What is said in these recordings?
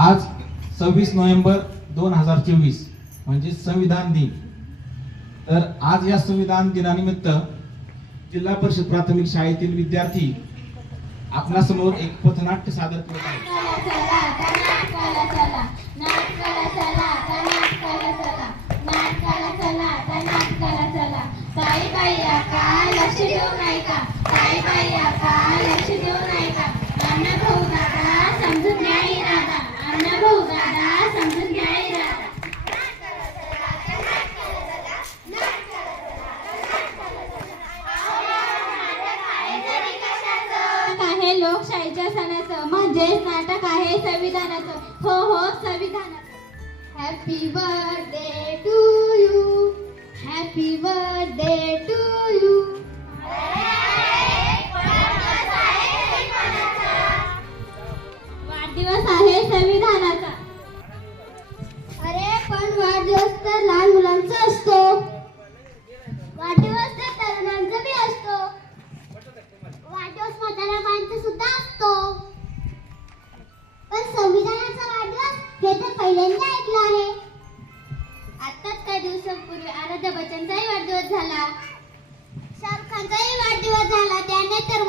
आज सव्वीस नोव्हेंबर दोन हजार चोवीस म्हणजे संविधान दिन. तर आज या संविधान दिनानिमित्त जिल्हा परिषद प्राथमिक शाळेतील विद्यार्थी आपणासमोर एक पथनाट्य सादर करत आहेत. नाटक लोकशाहीच्या सणाचं म्हणजेच नाटक आहे संविधानाचं. हो हो संविधानाचं. हॅपी बर्थडे टू दिवसांपूर्वी आराध्या बच्चनचाही वाढदिवस झाला. शाहरुख खानचाही वाढदिवस झाला. त्याने तर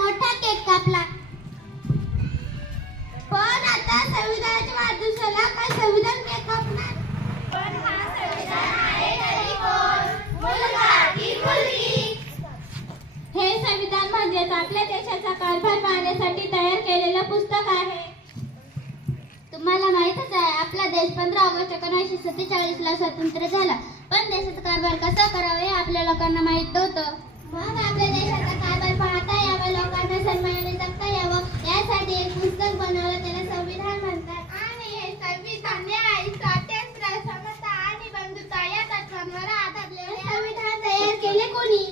पंधरा ऑगस्ट एकोणीसशे सत्तेचाळीस ला स्वतंत्र झाला. पण देशाचा कारभार कसा करावा हे आपल्या लोकांना माहीत नव्हतं. मग आपल्या देशाचा कारभार पाहता यावा लोकांना सन्मानाने जगता यावं यासाठी एक पुस्तक बनवलं त्याला संविधान म्हणतात. आणि हे संविधान न्याय स्वातंत्र्य समता आणि बंधुता या तत्वांवर आधारलेले संविधान तयार केले कोणी?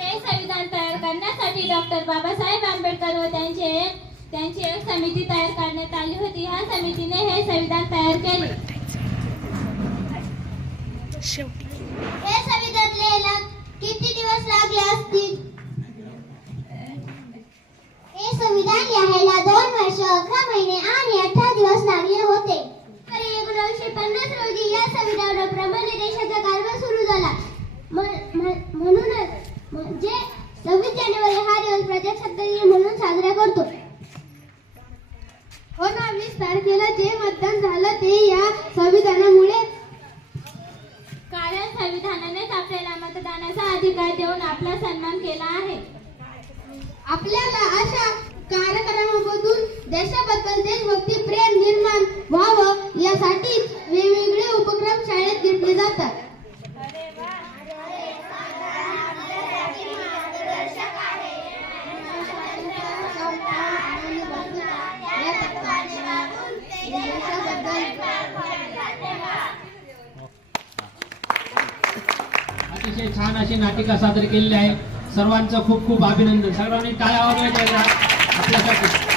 हे संविधान तयार करण्यासाठी डॉक्टर बाबासाहेब आंबेडकर व त्यांचे त्यांची एक समिती तयार करण्यात आली होती. ह्या समितीने हे संविधान तयार केले. हे संविधान लिहायला किती दिवस लागले असतील? हे संविधान लिहायला दोन वर्ष अकरा महिने आणि अठरा दिवस लागले होते. एकोणीसशे पन्नास रोजी या संविधानाप्रमाणे देशाचा कारभार देऊन आपला सन्मान केला आहे. आपल्याला अशा कार्यक्रमामधून देशाबद्दल देशभक्ती प्रेम अतिशय छान अशी नाटिका सादर केलेली आहे. सर्वांचं खूप खूप अभिनंदन. सर्वांनी टाळ्या वगैरे आपल्यासाठी.